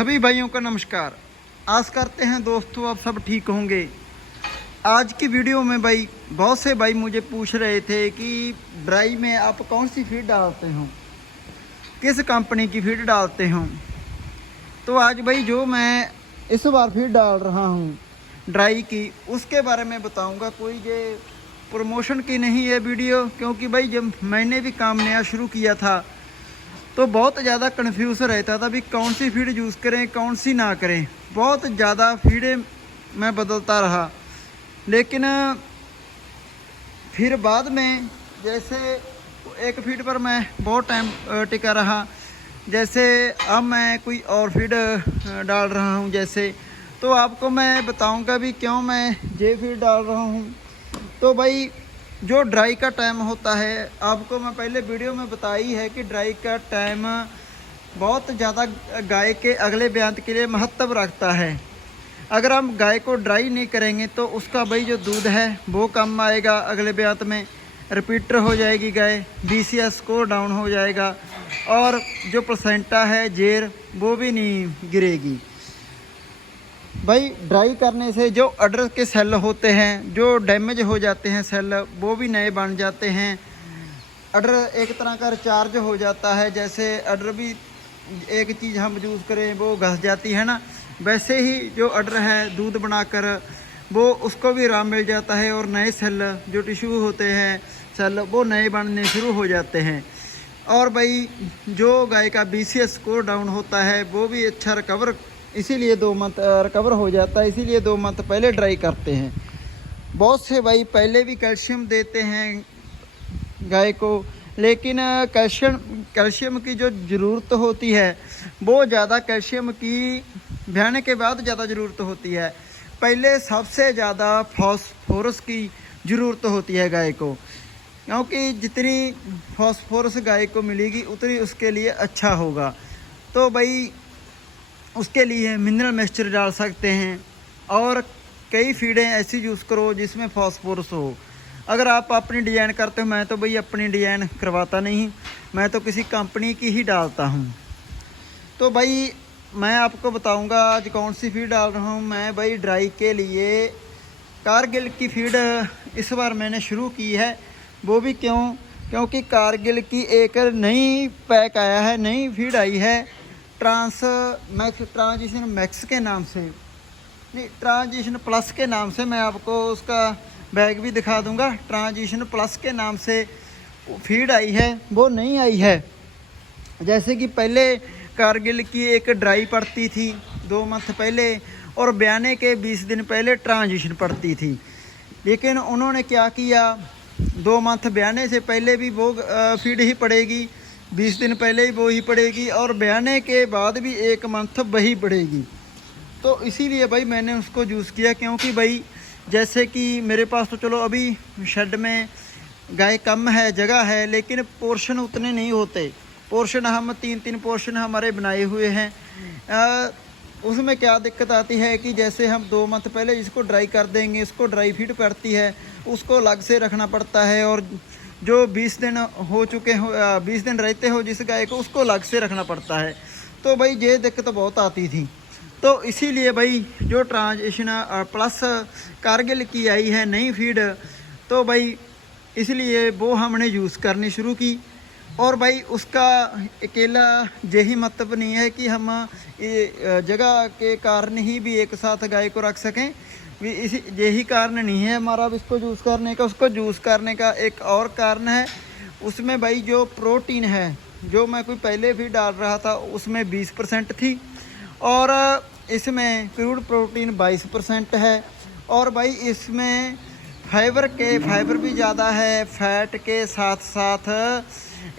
सभी भाइयों का नमस्कार। आस करते हैं दोस्तों आप सब ठीक होंगे। आज की वीडियो में भाई बहुत से भाई मुझे पूछ रहे थे कि ड्राई में आप कौन सी फीड डालते हो, किस कंपनी की फीड डालते हो। तो आज भाई जो मैं इस बार फीड डाल रहा हूँ ड्राई की, उसके बारे में बताऊँगा। कोई ये प्रमोशन की नहीं है वीडियो, क्योंकि भाई जब मैंने भी काम नया शुरू किया था तो बहुत ज़्यादा कन्फ्यूज़ रहता था भी कौन सी फीड यूज़ करें कौन सी ना करें। बहुत ज़्यादा फीडें मैं बदलता रहा, लेकिन फिर बाद में जैसे एक फीड पर मैं बहुत टाइम टिका रहा, जैसे अब मैं कोई और फीड डाल रहा हूँ जैसे, तो आपको मैं बताऊँगा भी क्यों मैं ये फीड डाल रहा हूँ। तो भाई जो ड्राई का टाइम होता है, आपको मैं पहले वीडियो में बताई है कि ड्राई का टाइम बहुत ज़्यादा गाय के अगले ब्यांत के लिए महत्व रखता है। अगर हम गाय को ड्राई नहीं करेंगे तो उसका भाई जो दूध है वो कम आएगा, अगले ब्यांत में रिपीटर हो जाएगी गाय, BCS स्कोर डाउन हो जाएगा और जो प्लेसेंटा है जेर वो भी नहीं गिरेगी। भाई ड्राई करने से जो अडर के सेल होते हैं जो डैमेज हो जाते हैं सेल, वो भी नए बन जाते हैं। अडर एक तरह का रिचार्ज हो जाता है, जैसे अडर भी एक चीज़ हम यूज़ करें वो घस जाती है ना, वैसे ही जो अडर है दूध बनाकर वो उसको भी आराम मिल जाता है और नए सेल जो टिश्यू होते हैं सेल वो नए बनने शुरू हो जाते हैं। और भाई जो गाय का BCS स्कोर डाउन होता है वो भी अच्छा रिकवर, इसीलिए 2 मंथ रिकवर हो जाता है, इसीलिए 2 मंथ पहले ड्राई करते हैं। बहुत से भाई पहले भी कैल्शियम देते हैं गाय को, लेकिन कैल्शियम की जो ज़रूरत होती है वो ज़्यादा कैल्शियम की ब्याने के बाद ज़्यादा ज़रूरत होती है। पहले सबसे ज़्यादा फास्फोरस की ज़रूरत होती है गाय को, क्योंकि जितनी फास्फोरस गाय को मिलेगी उतनी उसके लिए अच्छा होगा। तो भाई उसके लिए मिनरल मिक्सचर डाल सकते हैं और कई फीडें ऐसी यूज़ करो जिसमें फास्फोरस हो। अगर आप अपनी डिज़ाइन करते हो, मैं तो भाई अपनी डिज़ाइन करवाता नहीं, मैं तो किसी कंपनी की ही डालता हूँ। तो भाई मैं आपको बताऊंगा आज कौन सी फीड डाल रहा हूँ। मैं भाई ड्राई के लिए कारगिल की फीड इस बार मैंने शुरू की है। वो भी क्योंकि कारगिल की एक नई पैक आया है, नई फीड आई है ट्रांजिशन मैक्स के नाम से, नहीं ट्रांजिशन प्लस के नाम से। मैं आपको उसका बैग भी दिखा दूंगा। ट्रांजिशन प्लस के नाम से फीड आई है, वो नहीं आई है। जैसे कि पहले कारगिल की एक ड्राई पड़ती थी 2 मंथ पहले और ब्याने के 20 दिन पहले ट्रांजिशन पड़ती थी, लेकिन उन्होंने क्या किया, 2 मंथ ब्याने से पहले भी वो फीड ही पड़ेगी, 20 दिन पहले ही वो ही पड़ेगी और ब्याने के बाद भी 1 मंथ वही पड़ेगी। तो इसीलिए भाई मैंने उसको यूज़ किया, क्योंकि भाई जैसे कि मेरे पास तो चलो अभी शेड में गाय कम है, जगह है, लेकिन पोर्शन उतने नहीं होते। पोर्शन हम 3-3 पोर्शन हमारे बनाए हुए हैं। उसमें क्या दिक्कत आती है कि जैसे हम 2 मंथ पहले इसको ड्राई कर देंगे, इसको ड्राई फीड पड़ती है, उसको अलग से रखना पड़ता है, और जो 20 दिन हो चुके हो 20 दिन रहते हो जिस गाय को, उसको अलग से रखना पड़ता है। तो भाई ये दिक्कत बहुत आती थी। तो इसीलिए भाई जो ट्रांजिशन प्लस कारगिल की आई है नई फीड, तो भाई इसलिए वो हमने यूज़ करनी शुरू की। और भाई उसका अकेला यही मतलब नहीं है कि हम जगह के कारण ही भी एक साथ गाय को रख सकें, इसी यही कारण नहीं है हमारा अब इसको यूज़ करने का। उसको यूज़ करने का एक और कारण है, उसमें भाई जो प्रोटीन है, जो मैं कोई पहले भी डाल रहा था उसमें 20% थी और इसमें क्रूड प्रोटीन 22% है। और भाई इसमें फाइबर भी ज़्यादा है, फैट के साथ साथ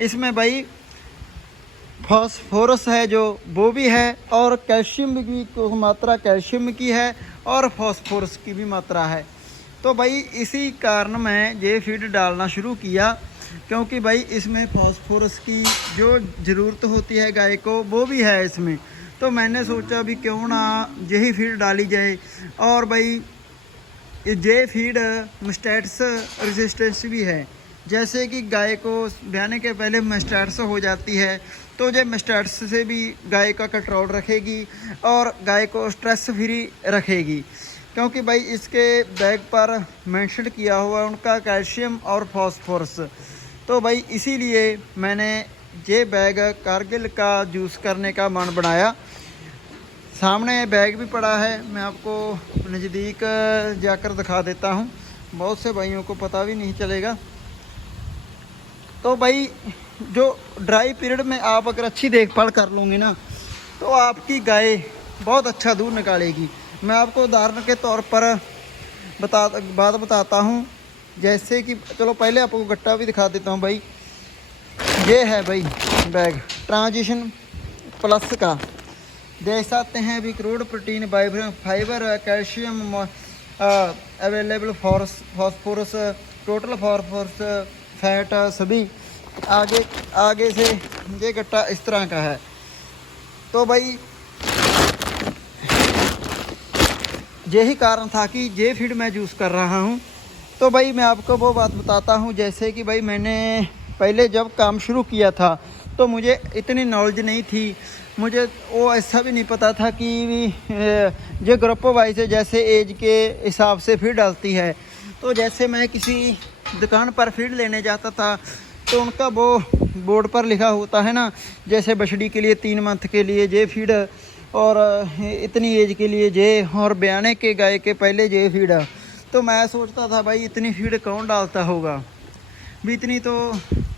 इसमें भाई फास्फोरस है जो वो भी है, और कैल्शियम की मात्रा कैल्शियम की है और फास्फोरस की भी मात्रा है। तो भाई इसी कारण मैं ये फीड डालना शुरू किया, क्योंकि भाई इसमें फास्फोरस की जो ज़रूरत होती है गाय को वो भी है इसमें। तो मैंने सोचा भी क्यों ना यही फीड डाली जाए। और भाई ये फीड मस्टैट्स रेजिस्टेंस भी है, जैसे कि गाय को ब्याने के पहले मस्टैट्स हो जाती है तो ये मिस्टेट्स से भी गाय का कंट्रोल रखेगी और गाय को स्ट्रेस फ्री रखेगी, क्योंकि भाई इसके बैग पर मेंशन किया हुआ है उनका कैल्शियम और फास्फोरस। तो भाई इसीलिए मैंने ये बैग कारगिल का यूज़ करने का मन बनाया। सामने बैग भी पड़ा है, मैं आपको नज़दीक जाकर दिखा देता हूँ, बहुत से भाइयों को पता भी नहीं चलेगा। तो भाई जो ड्राई पीरियड में आप अगर अच्छी देखभाल कर लोगे ना तो आपकी गाय बहुत अच्छा दूध निकालेगी। मैं आपको उदाहरण के तौर पर बात बताता हूँ, जैसे कि चलो पहले आपको गट्टा भी दिखा देता हूँ भाई। ये है भाई बैग ट्रांजिशन प्लस का, देख सकते हैं अभी crude protein, fibre, calcium available, phosphorus, total phosphorus, fat सभी। आगे से ये गट्टा इस तरह का है। तो भाई यही कारण था कि ये फीड मैं यूज़ कर रहा हूँ। तो भाई मैं आपको वो बात बताता हूँ, जैसे कि भाई मैंने पहले जब काम शुरू किया था तो मुझे इतनी नॉलेज नहीं थी, मुझे वो ऐसा भी नहीं पता था कि ये ग्रुप वाइज जैसे एज के हिसाब से फीड डालती है। तो जैसे मैं किसी दुकान पर फीड लेने जाता था तो उनका वो बोर्ड पर लिखा होता है ना, जैसे बछड़ी के लिए 3 मंथ के लिए जे फीड और इतनी एज के लिए जे, और बयाने के गाय के पहले जे फीड। तो मैं सोचता था भाई इतनी फीड कौन डालता होगा, भी इतनी तो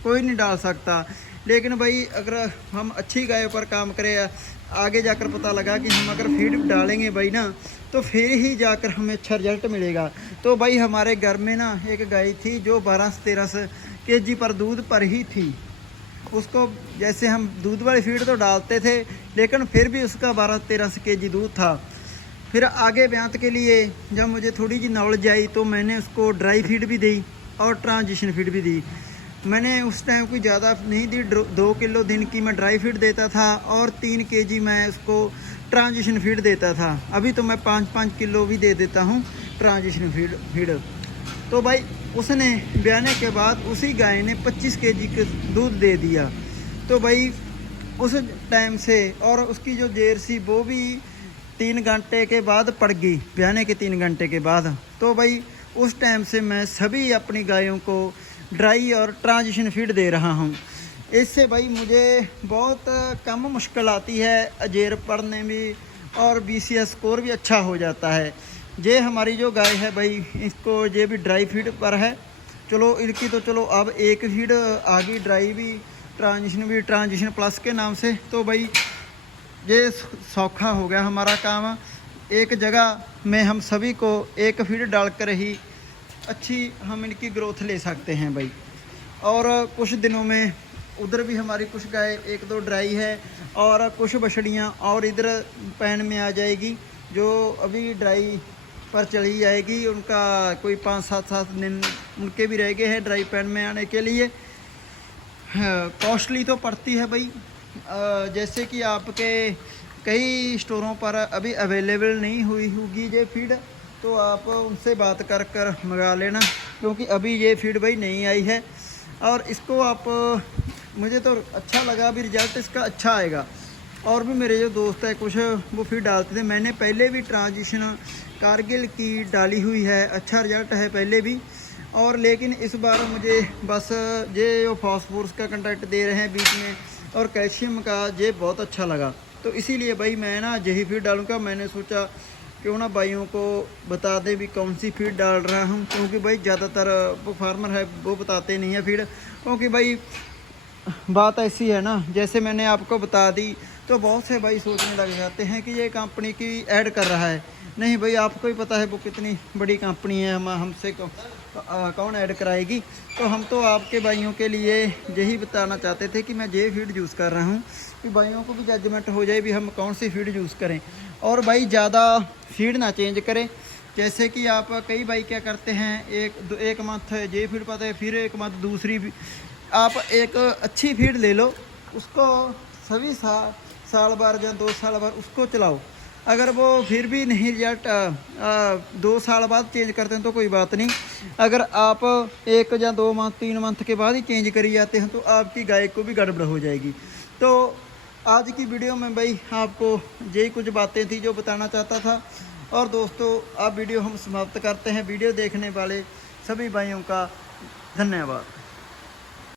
कोई नहीं डाल सकता। लेकिन भाई अगर हम अच्छी गायों पर काम करें, आगे जाकर पता लगा कि हम अगर फीड डालेंगे भाई ना तो फिर ही जाकर हमें अच्छा रिजल्ट मिलेगा। तो भाई हमारे घर में ना एक गाय थी जो 12 से 13 kg पर दूध पर ही थी। उसको जैसे हम दूध वाली फीड तो डालते थे लेकिन फिर भी उसका 12-13 kg दूध था। फिर आगे ब्यांत के लिए जब मुझे थोड़ी जी नॉलेज आई तो मैंने उसको ड्राई फीड भी दी और ट्रांजिशन फीड भी दी। मैंने उस टाइम कोई ज़्यादा नहीं दी, 2 किलो दिन की मैं ड्राई फीड देता था और 3 kg मैं उसको ट्रांजिशन फीड देता था। अभी तो मैं 5-5 किलो भी दे देता हूँ ट्रांजिशन फीड। तो भाई उसने ब्याने के बाद उसी गाय ने 25 kg का दूध दे दिया। तो भाई उस टाइम से, और उसकी जो जर्सी वो भी 3 घंटे के बाद पड़ गई, ब्याने के 3 घंटे के बाद। तो भाई उस टाइम से मैं सभी अपनी गायों को ड्राई और ट्रांजिशन फीड दे रहा हूँ। इससे भाई मुझे बहुत कम मुश्किल आती है अजेर पढ़ने में, और BCS स्कोर भी अच्छा हो जाता है। ये हमारी जो गाय है भाई, इसको ये भी ड्राई फीड पर है। चलो इनकी तो चलो अब एक फीड आ गई, ड्राई भी ट्रांजिशन प्लस के नाम से। तो भाई ये सौखा हो गया हमारा काम, एक जगह में हम सभी को एक फीड डालकर ही अच्छी हम इनकी ग्रोथ ले सकते हैं भाई। और कुछ दिनों में उधर भी हमारी कुछ गाय 1-2 ड्राई है और कुछ बछड़ियाँ और इधर पैन में आ जाएगी, जो अभी ड्राई पर चली जाएगी। उनका कोई 5-7 दिन उनके भी रह गए हैं ड्राई पैन में आने के लिए। कॉस्टली तो पड़ती है भाई, जैसे कि आपके कई स्टोरों पर अभी अवेलेबल नहीं हुई होगी ये फीड, तो आप उनसे बात कर मंगा लेना, क्योंकि अभी ये फीड भाई नहीं आई है। और इसको आप, मुझे तो अच्छा लगा, अभी रिजल्ट इसका अच्छा आएगा। और भी मेरे जो दोस्त है कुछ वो फीड डालते थे, मैंने पहले भी ट्रांजिशन कारगिल की डाली हुई है, अच्छा रिजल्ट है पहले भी। और लेकिन इस बार मुझे बस ये जो फास्फोरस का कंटेंट दे रहे हैं बीच में और कैल्शियम का, ये बहुत अच्छा लगा। तो इसीलिए भाई मैं ना यही फीड डालूँगा। मैंने सोचा क्यों ना भाइयों को बता दें भी कौन सी फीड डाल रहा हूँ, क्योंकि भाई ज़्यादातर वो फार्मर है वो बताते नहीं है फीड। क्योंकि भाई बात ऐसी है ना, जैसे मैंने आपको बता दी तो बहुत से भाई सोचने लग जाते हैं कि ये कंपनी की ऐड कर रहा है। नहीं भाई, आपको ही पता है वो कितनी बड़ी कंपनी है, हमसे कौन ऐड कराएगी। तो हम तो आपके भाइयों के लिए यही बताना चाहते थे कि मैं ये फीड यूज़ कर रहा हूँ, कि भाइयों को भी जजमेंट हो जाए भी हम कौन सी फीड यूज़ करें। और भाई ज़्यादा फीड ना चेंज करें। जैसे कि आप कई भाई क्या करते हैं, एक मंथ ये फीड पाते हैं, फिर एक मंथ दूसरी। आप एक अच्छी फीड ले लो, उसको सभी साल बार या 2 साल बाद उसको चलाओ। अगर वो फिर भी नहीं रिजल्ट 2 साल बाद चेंज करते हैं तो कोई बात नहीं। अगर आप 1 या 2 मंथ 3 मंथ के बाद ही चेंज करी जाते हैं तो आपकी गाय को भी गड़बड़ हो जाएगी। तो आज की वीडियो में भाई आपको यही कुछ बातें थी जो बताना चाहता था। और दोस्तों अब वीडियो हम समाप्त करते हैं। वीडियो देखने वाले सभी भाइयों का धन्यवाद।